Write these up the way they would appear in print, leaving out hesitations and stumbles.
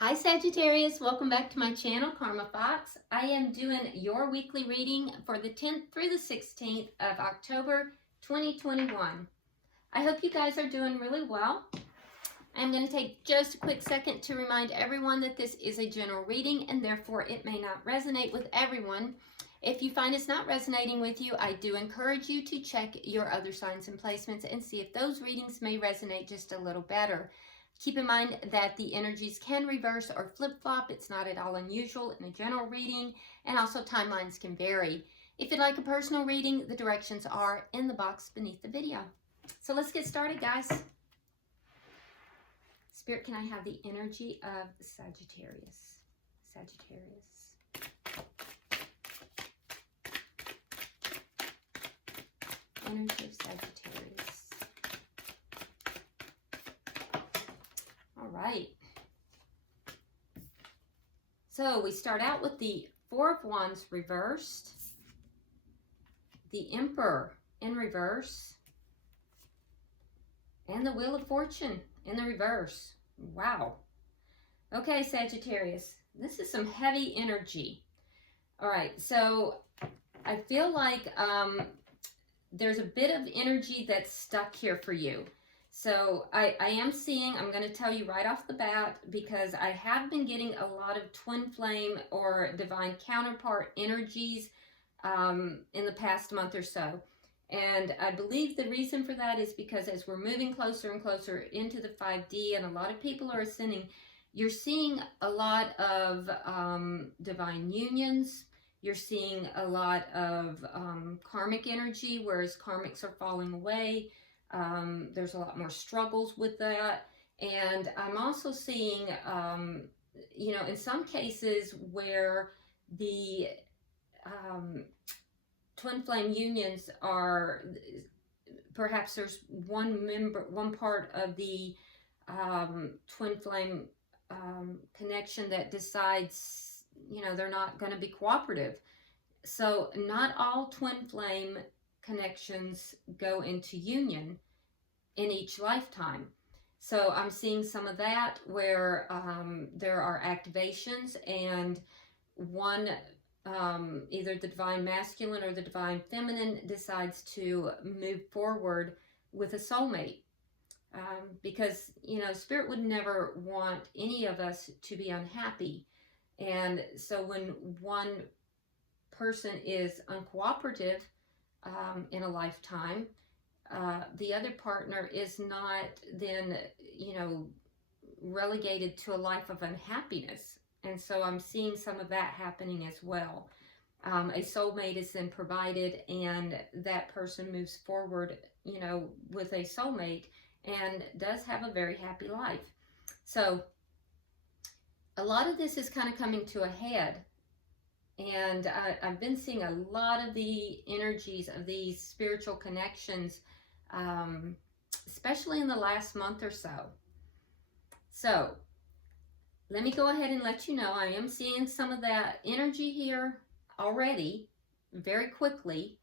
Hi Sagittarius, welcome back to my channel, Karma Fox. I am doing your weekly reading for the 10th through the 16th of October 2021. I hope you guys are doing really well. I'm going to take just a quick second to remind everyone that this is a general reading and therefore it may not resonate with everyone. If you find it's not resonating with you, I do encourage you to check your other signs and placements and see if those readings may resonate just a little better. Keep in mind that the energies can reverse or flip-flop. It's not at all unusual in a general reading, and also timelines can vary. If you'd like a personal reading, the directions are in the box beneath the video. So let's get started, guys. Spirit, can I have the energy of Sagittarius? Sagittarius. Energy of Sagittarius. All right. So we start out with the Four of Wands reversed, the Emperor in reverse, and the Wheel of Fortune in the reverse. Wow. Okay, Sagittarius, this is some heavy energy. All right, so I feel like there's a bit of energy that's stuck here for you. So I am seeing, I'm going to tell you right off the bat, because I have been getting a lot of twin flame or divine counterpart energies in the past month or so. And I believe the reason for that is because as we're moving closer and closer into the 5D and a lot of people are ascending, you're seeing a lot of divine unions. You're seeing a lot of karmic energy, whereas karmics are falling away. There's a lot more struggles with that. And I'm also seeing, in some cases where the twin flame unions are, perhaps there's one part of the twin flame connection that decides, they're not going to be cooperative. So not all twin flame connections go into union in each lifetime. So I'm seeing some of that where there are activations and one, either the divine masculine or the divine feminine decides to move forward with a soulmate. Because, Spirit would never want any of us to be unhappy. And so when one person is uncooperative in a lifetime, the other partner is not then, relegated to a life of unhappiness. And so I'm seeing some of that happening as well. A soulmate is then provided and that person moves forward, with a soulmate and does have a very happy life. So a lot of this is kind of coming to a head. And I've been seeing a lot of the energies of these spiritual connections, especially in the last month or so. So let me go ahead and let you know I am seeing some of that energy here already very quickly.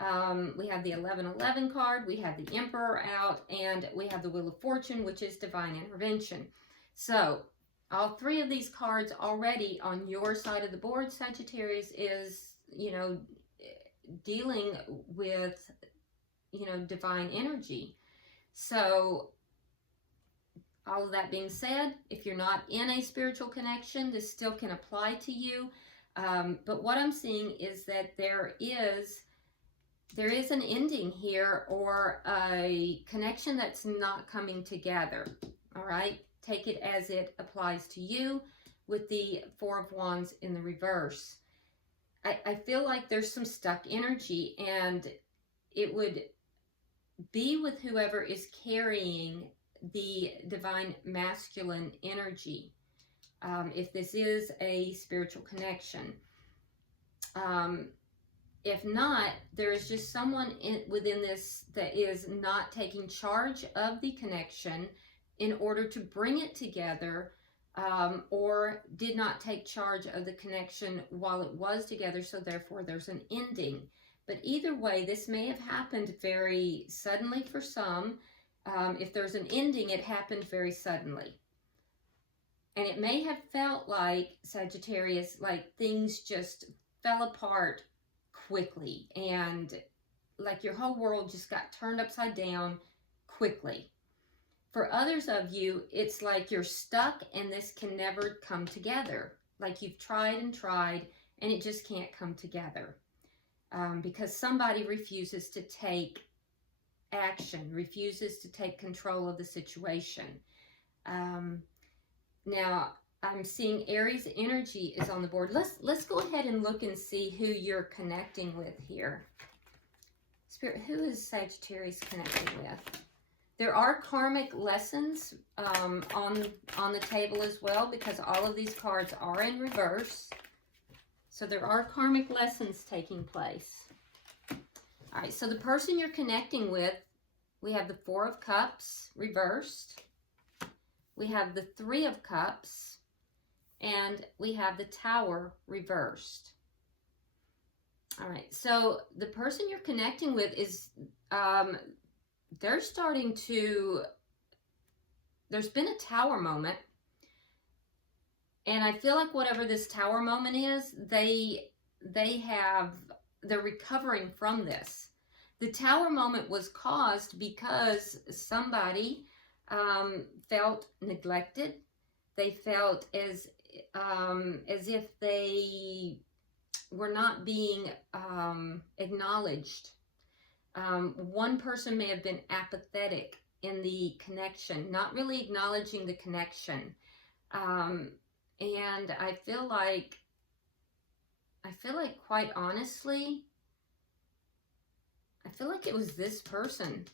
We have the 1111 card, we have the Emperor out, and we have the Wheel of Fortune, which is divine intervention. So all three of these cards already on your side of the board, Sagittarius, is, dealing with, divine energy. So all of that being said, if you're not in a spiritual connection, this still can apply to you. But what I'm seeing is that there is an ending here or a connection that's not coming together. All right. Take it as it applies to you with the Four of Wands in the reverse. I feel like there's some stuck energy, and it would be with whoever is carrying the divine masculine energy, if this is a spiritual connection. If not, there is just someone within this that is not taking charge of the connection in order to bring it together, or did not take charge of the connection while it was together, so therefore there's an ending. But either way, this may have happened very suddenly for some. If there's an ending, it happened very suddenly. And it may have felt like, Sagittarius, like things just fell apart quickly, and like your whole world just got turned upside down quickly. For others of you, it's like you're stuck and this can never come together. Like you've tried and tried and it just can't come together. Because somebody refuses to take action, refuses to take control of the situation. Now, I'm seeing Aries energy is on the board. Let's go ahead and look and see who you're connecting with here. Spirit, who is Sagittarius connecting with? There are karmic lessons on the table as well, because all of these cards are in reverse. So there are karmic lessons taking place. All right, so the person you're connecting with, we have the Four of Cups reversed. We have the Three of Cups, and we have the Tower reversed. All right, so the person you're connecting with is, they're starting to, there's been a Tower moment, and I feel like whatever this Tower moment is, they're recovering from this. The Tower moment was caused because somebody felt neglected. They felt as if they were not being acknowledged. One person may have been apathetic in the connection, not really acknowledging the connection. And I feel like quite honestly, I feel like it was this person.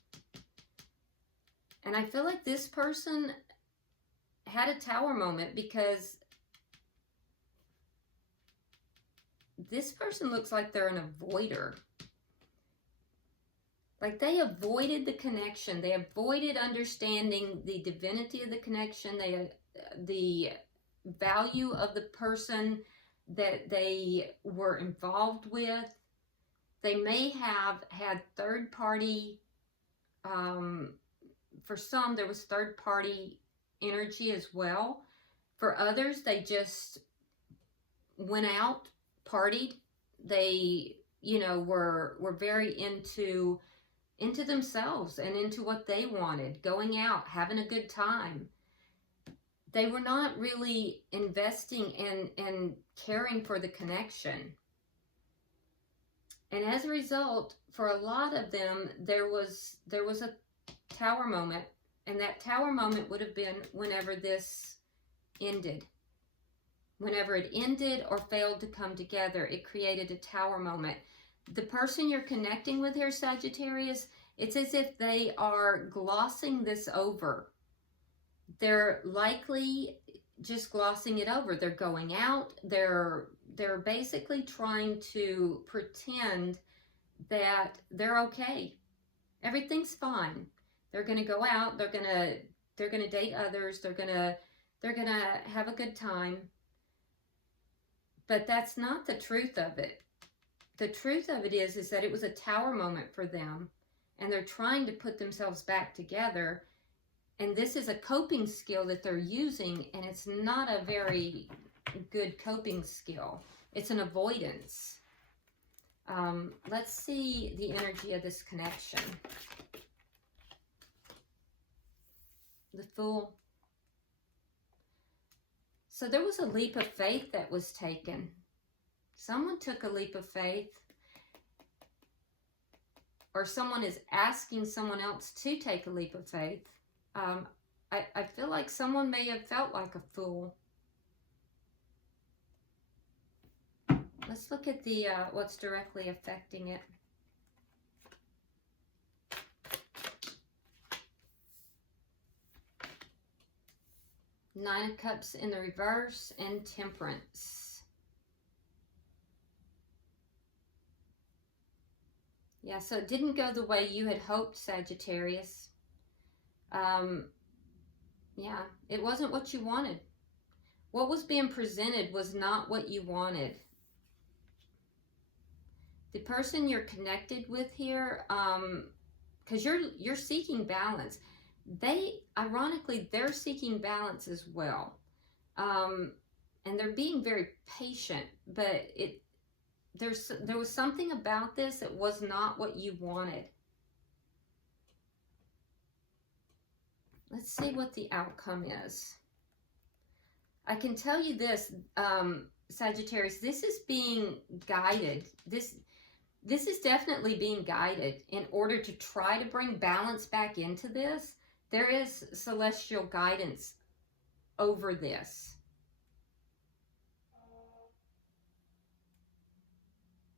And I feel like this person had a Tower moment because this person looks like they're an avoider. Like they avoided the connection. They avoided understanding the divinity of the connection. The value of the person that they were involved with. They may have had third party, for some there was third party energy as well. For others, they just went out, partied. They, you know, were very into themselves and into what they wanted, going out, having a good time. They were not really investing and caring for the connection. And as a result, for a lot of them, there was a Tower moment, and that Tower moment would have been whenever this ended. Whenever it ended or failed to come together, it created a Tower moment. The person you're connecting with here, Sagittarius, it's as if they are glossing this over. They're likely just glossing it over. They're going out. They're basically trying to pretend that they're okay. Everything's fine. They're going to go out. They're going to date others. They're going to have a good time. But that's not the truth of it. The truth of it is that it was a Tower moment for them, and they're trying to put themselves back together. And this is a coping skill that they're using, and it's not a very good coping skill. It's an avoidance. Let's see the energy of this connection. The Fool. So there was a leap of faith that was taken. Someone took a leap of faith, or someone is asking someone else to take a leap of faith. I feel like someone may have felt like a fool. Let's look at the what's directly affecting it. Nine of Cups in the reverse and Temperance. Yeah, so it didn't go the way you had hoped, Sagittarius. Yeah, it wasn't what you wanted. What was being presented was not what you wanted. The person you're connected with here, because you're seeking balance. Ironically, they're seeking balance as well. and they're being very patient, but there was something about this that was not what you wanted. Let's see what the outcome is. I can tell you this, Sagittarius, this is being guided. This is definitely being guided in order to try to bring balance back into this. There is celestial guidance over this.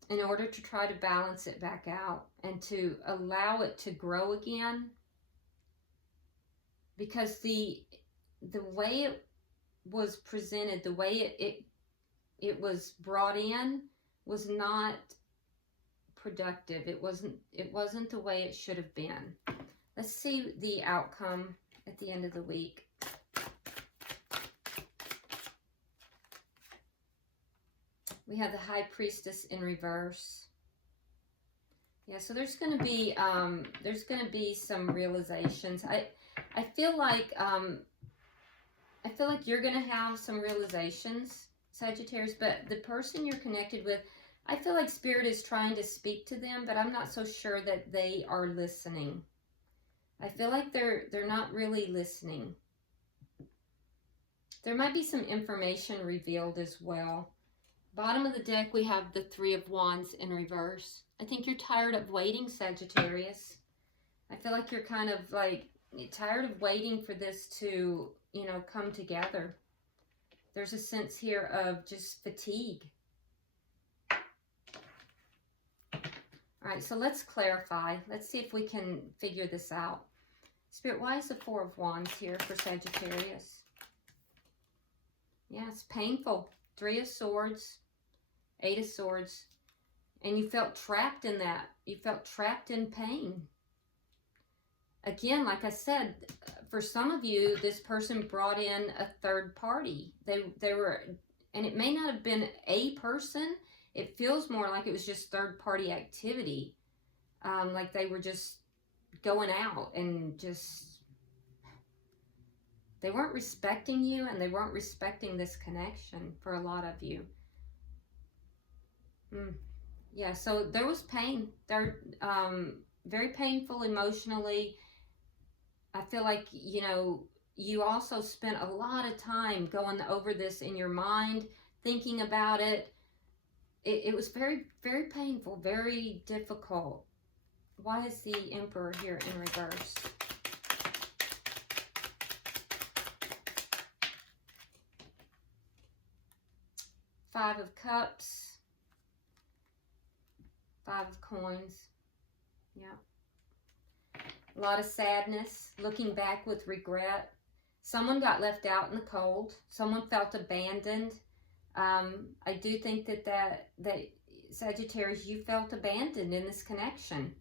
In order to try to balance it back out and to allow it to grow again. Because the way it was presented, the way it was brought in was not productive. It wasn't the way it should have been. Let's see the outcome at the end of the week. We have the High Priestess in reverse. Yeah, so there's going to be some realizations. I feel like you're going to have some realizations, Sagittarius, but the person you're connected with, I feel like Spirit is trying to speak to them, but I'm not so sure that they are listening. I feel like they're not really listening. There might be some information revealed as well. Bottom of the deck, we have the Three of Wands in reverse. I think you're tired of waiting, Sagittarius. I feel like you're kind of like tired of waiting for this to, you know, come together. There's a sense here of just fatigue. All right, so let's clarify. Let's see if we can figure this out. Spirit, why is the Four of Wands here for Sagittarius? Yeah, it's painful. Three of Swords, Eight of Swords, and you felt trapped in that. You felt trapped in pain. Again, like I said, for some of you, this person brought in a third party. They were, and it may not have been a person. It feels more like it was just third party activity. Like they were just going out and just, they weren't respecting you, and they weren't respecting this connection for a lot of you. Yeah, so there was pain. They're very painful emotionally. I feel like, you know, you also spent a lot of time going over this in your mind, thinking about it. It was very, very painful, very difficult. Why is the Emperor here in reverse? Five of Cups. Five of Coins. Yeah. A lot of sadness, looking back with regret. Someone got left out in the cold. Someone felt abandoned. I do think that Sagittarius, you felt abandoned in this connection.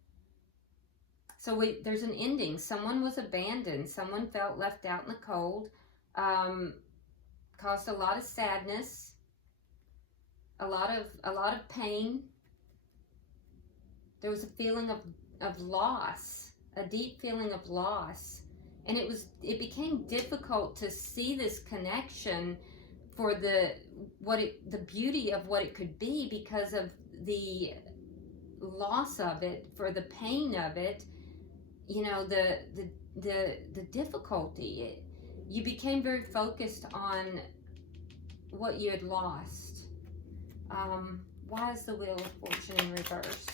So there's an ending. Someone was abandoned. Someone felt left out in the cold. Caused a lot of sadness. A lot of pain. There was a feeling of loss, a deep feeling of loss, and it became difficult to see this connection for the beauty of what it could be because of the loss of it, for the pain of it, you know, the difficulty. You became very focused on what you had lost. Why is the Wheel of Fortune in reverse?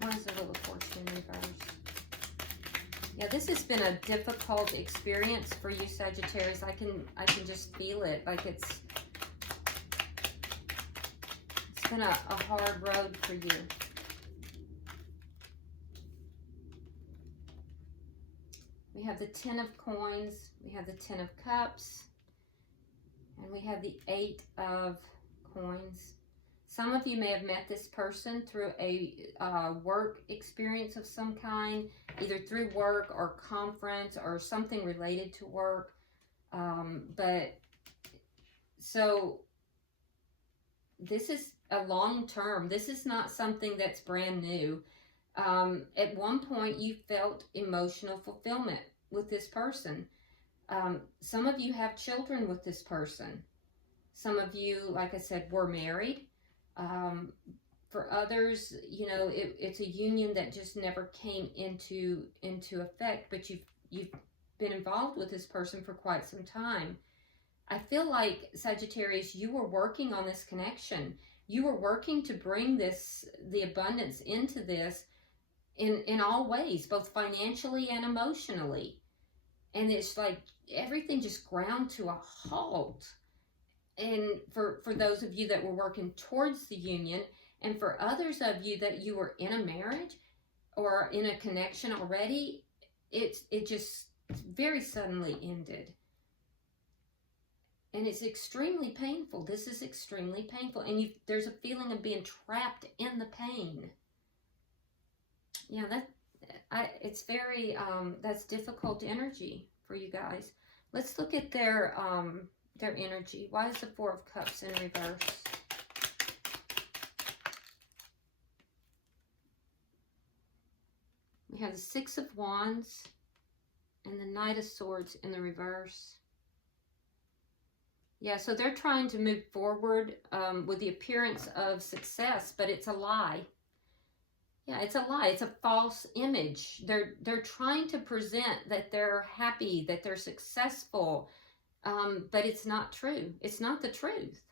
Why is the Wheel of Fortune in reverse? Yeah, this has been a difficult experience for you, Sagittarius. I can just feel it. Like it's been a hard road for you. We have the Ten of Coins. We have the Ten of Cups. And we have the Eight of Coins. Some of you may have met this person through a work experience of some kind, either through work or conference or something related to work. But so this is a long term. This is not something that's brand new. At one point, you felt emotional fulfillment with this person. Some of you have children with this person. Some of you, like I said, were married. For others, you know, it's a union that just never came into effect, but you've been involved with this person for quite some time. I feel like, Sagittarius, you were working on this connection. You were working to bring the abundance into this in all ways, both financially and emotionally. And it's like everything just ground to a halt. And for those of you that were working towards the union, and for others of you that you were in a marriage or in a connection already, it just very suddenly ended. And it's extremely painful. This is extremely painful. And there's a feeling of being trapped in the pain. Yeah, it's very, that's difficult energy for you guys. Let's look at their energy. Why is the Four of Cups in reverse? We have the Six of Wands and the Knight of Swords in the reverse. Yeah, so they're trying to move forward with the appearance of success, but it's a lie. Yeah, it's a lie. It's a false image. They're trying to present that they're happy, that they're successful, but it's not true. It's not the truth.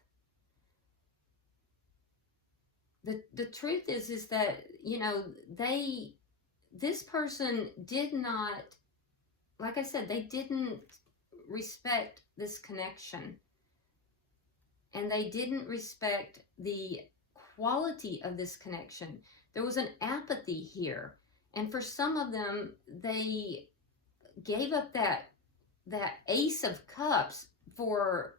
The truth is that, you know, this person did not, like I said, they didn't respect this connection. And they didn't respect the quality of this connection. There was an apathy here. And for some of them, they gave up that Ace of Cups for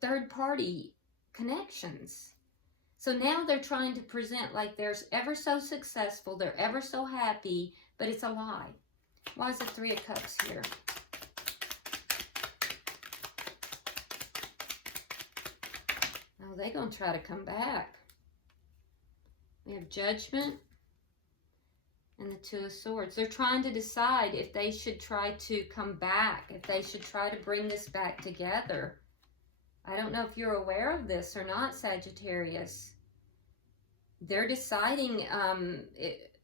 third-party connections. So now they're trying to present like they're ever so successful, they're ever so happy, but it's a lie. Why is the Three of Cups here? Oh, they're going to try to come back. We have Judgment and the Two of Swords. They're trying to decide if they should try to come back, if they should try to bring this back together. I don't know if you're aware of this or not, Sagittarius. They're deciding,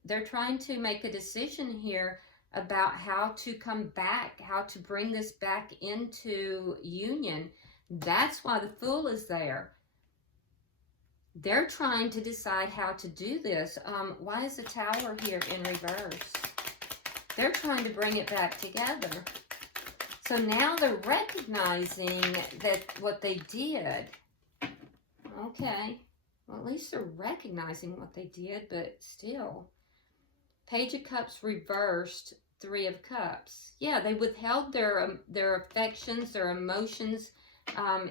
they're trying to make a decision here about how to come back, how to bring this back into union. That's why the Fool is there. They're trying to decide how to do this. Why is the Tower here in reverse? They're trying to bring it back together. So now they're recognizing that what they did. Okay. Well, at least they're recognizing what they did, but still. Page of Cups reversed, Three of Cups. Yeah, they withheld their affections, their emotions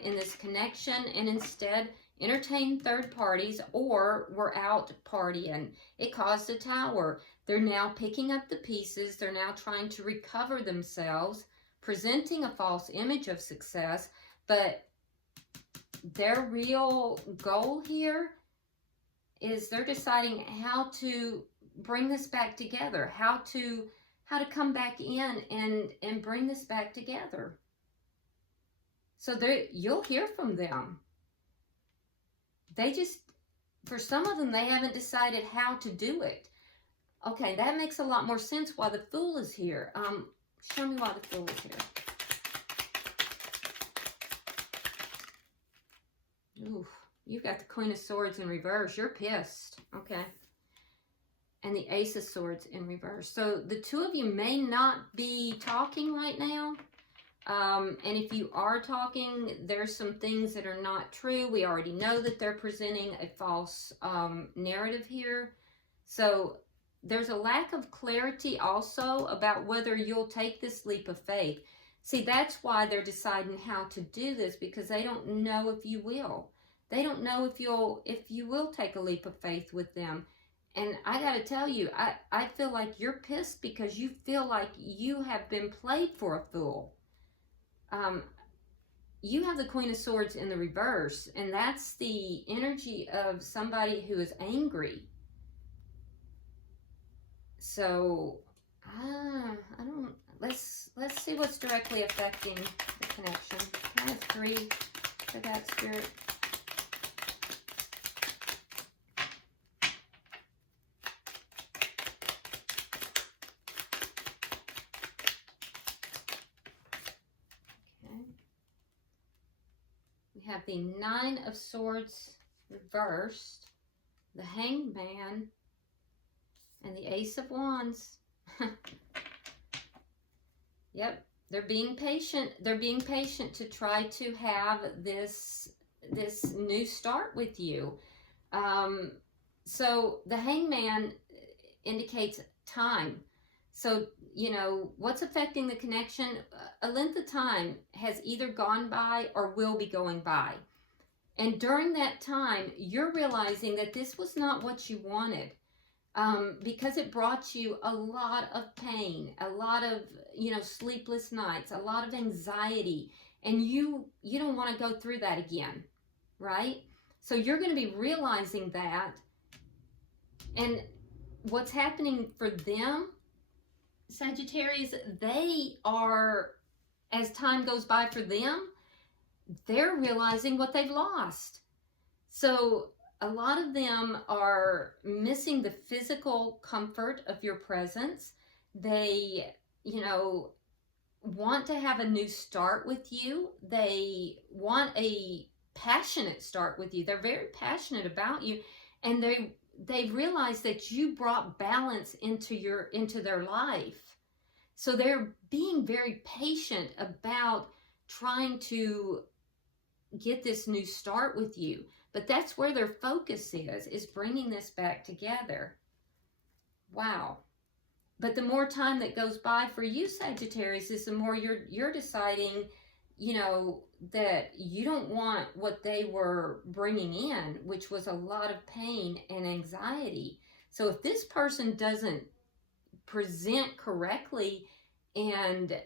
in this connection, and instead entertained third parties or were out partying. It caused a Tower. They're now picking up the pieces. They're now trying to recover themselves, presenting a false image of success, but their real goal here is they're deciding how to bring this back together, how to come back in and bring this back together. So you'll hear from them. They just, for some of them, they haven't decided how to do it. Okay, that makes a lot more sense why the Fool is here. Show me why the Fool is here. Ooh, you got the Queen of Swords in reverse. You're pissed. Okay. And the Ace of Swords in reverse. So the two of you may not be talking right now. And if you are talking, there's some things that are not true. We already know that they're presenting a false narrative here. So there's a lack of clarity also about whether you'll take this leap of faith. See, that's why they're deciding how to do this, because they don't know if you will. They don't know if you will take a leap of faith with them. And I got to tell you, I feel like you're pissed because you feel like you have been played for a fool. You have the Queen of Swords in the reverse, and that's the energy of somebody who is angry. So, let's see what's directly affecting the connection. Kind of 3 for that, Spirit. Okay. We have the 9 of Swords reversed, the Hanged Man, and the Ace of Wands. Yep, they're being patient. They're being patient to try to have this new start with you. So the Hangman indicates time. So, you know, what's affecting the connection? A length of time has either gone by or will be going by. And during that time, you're realizing that this was not what you wanted. Because it brought you a lot of pain, a lot of, you know, sleepless nights, a lot of anxiety, and you don't want to go through that again, right? So you're going to be realizing that, and what's happening for them, Sagittarius, they are, as time goes by for them, they're realizing what they've lost. So a lot of them are missing the physical comfort of your presence. They, you know, want to have a new start with you. They want a passionate start with you. They're very passionate about you, and they realize that you brought balance into their life. So they're being very patient about trying to get this new start with you. But that's where their focus is bringing this back together. Wow. But the more time that goes by for you, Sagittarius, is the more you're deciding, you know, that you don't want what they were bringing in, which was a lot of pain and anxiety. So if this person doesn't present correctly and,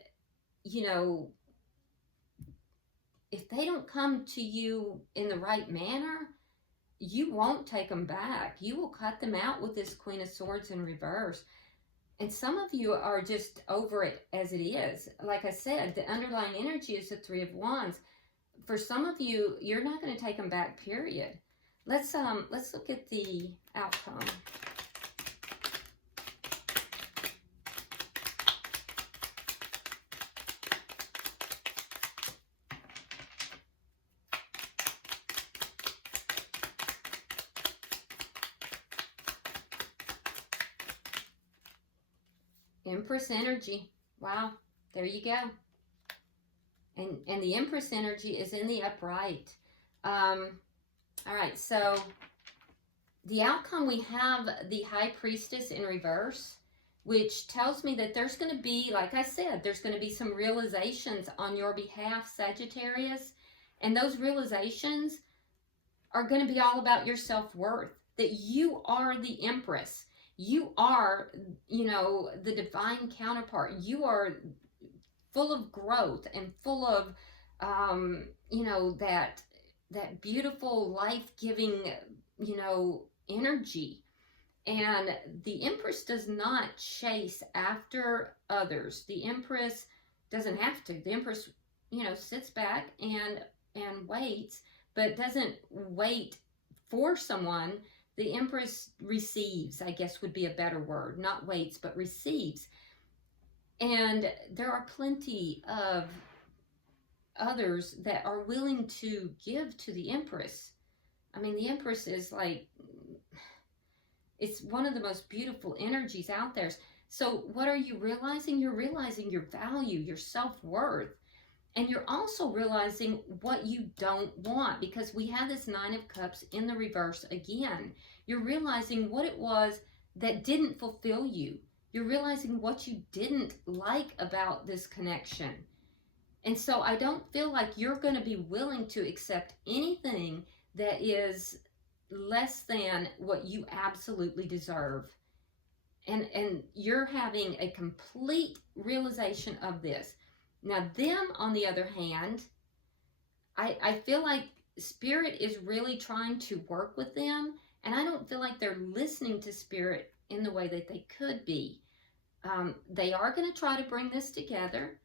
you know, if they don't come to you in the right manner, you won't take them back. You will cut them out with this Queen of Swords in reverse. And some of you are just over it as it is. Like I said, the underlying energy is the 3 of Wands. For some of you, you're not going to take them back, period. Let's look at the outcome. Empress energy. Wow, there you go. And the Empress energy is in the upright. All right, so the outcome, we have the High Priestess in reverse, which tells me that there's going to be, like I said, there's going to be some realizations on your behalf, Sagittarius. And those realizations are going to be all about your self-worth, that you are the Empress. You are, you know, the divine counterpart. You are full of growth and full of, you know, that beautiful, life-giving, you know, energy. And the Empress does not chase after others. The Empress doesn't have to. The Empress, you know, sits back and waits, but doesn't wait for someone. The Empress receives, I guess would be a better word. Not waits, but receives. And there are plenty of others that are willing to give to the Empress. I mean, the Empress is like, it's one of the most beautiful energies out there. So what are you realizing? You're realizing your value, your self-worth. And you're also realizing what you don't want, because we have this 9 of Cups in the reverse again. You're realizing what it was that didn't fulfill you. You're realizing what you didn't like about this connection. And so I don't feel like you're going to be willing to accept anything that is less than what you absolutely deserve. And you're having a complete realization of this. Now, them, on the other hand, I feel like Spirit is really trying to work with them, and I don't feel like they're listening to Spirit in the way that they could be. They are going to try to bring this together,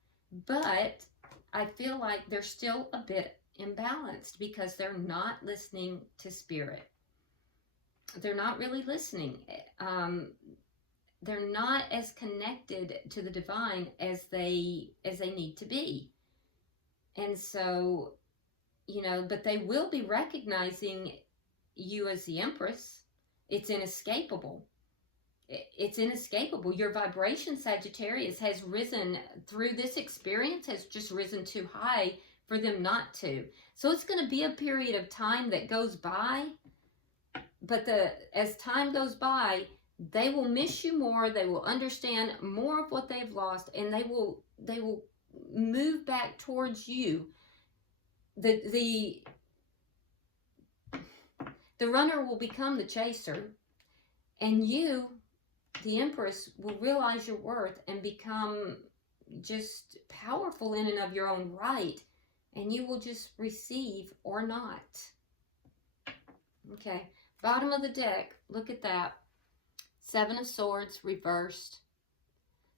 but I feel like they're still a bit imbalanced because they're not listening to spirit. They're not really listening. They're not as connected to the divine as they need to be. And so, you know, but they will be recognizing you as the Empress. It's inescapable. It's inescapable. Your vibration, Sagittarius, has risen through this experience, has just risen too high for them not to. So it's going to be a period of time that goes by, but as time goes by, they will miss you more. They will understand more of what they've lost, and they will move back towards you. The runner will become the chaser, and you, the Empress, will realize your worth and become just powerful in and of your own right, and you will just receive or not. Okay, bottom of the deck, look at that. 7 of Swords reversed.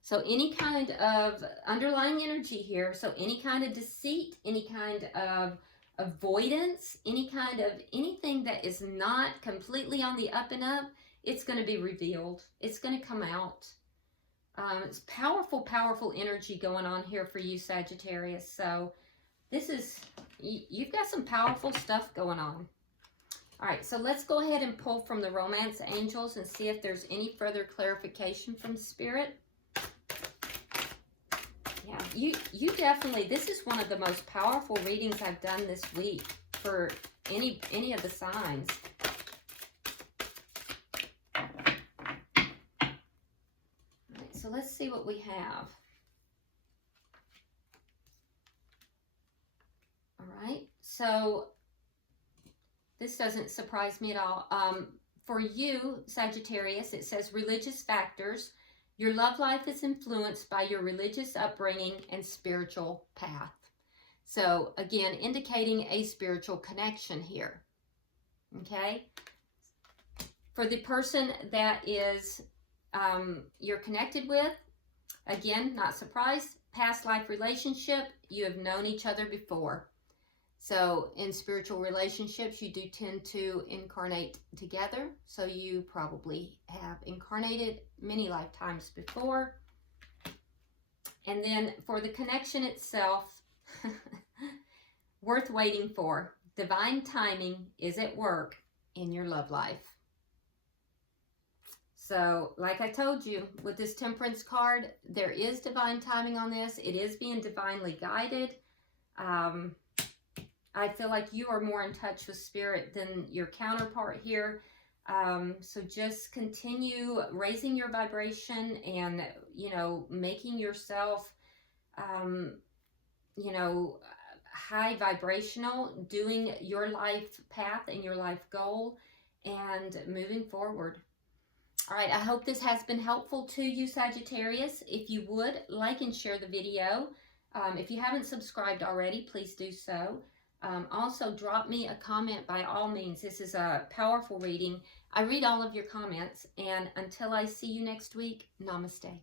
So any kind of underlying energy here, so any kind of deceit, any kind of avoidance, anything that is not completely on the up and up, it's going to be revealed. It's going to come out. It's powerful, powerful energy going on here for you, Sagittarius. So this is, you've got some powerful stuff going on. All right, so let's go ahead and pull from the Romance Angels and see if there's any further clarification from Spirit. Yeah, you definitely, this is one of the most powerful readings I've done this week for any of the signs. All right, so let's see what we have. All right, so this doesn't surprise me at all. For you, Sagittarius, it says religious factors. Your love life is influenced by your religious upbringing and spiritual path. So again, indicating a spiritual connection here. Okay. For the person that is you're connected with, again, not surprised, past life relationship, you have known each other before. So in spiritual relationships, you do tend to incarnate together. So you probably have incarnated many lifetimes before. And then for the connection itself, worth waiting for. Divine timing is at work in your love life. So like I told you, with this Temperance card, there is divine timing on this. It is being divinely guided. I feel like you are more in touch with Spirit than your counterpart here. So just continue raising your vibration and, you know, making yourself, you know, high vibrational, doing your life path and your life goal and moving forward. All right, I hope this has been helpful to you, Sagittarius. If you would, like and share the video. If you haven't subscribed already, please do so. Also, drop me a comment by all means. This is a powerful reading. I read all of your comments, and until I see you next week, namaste.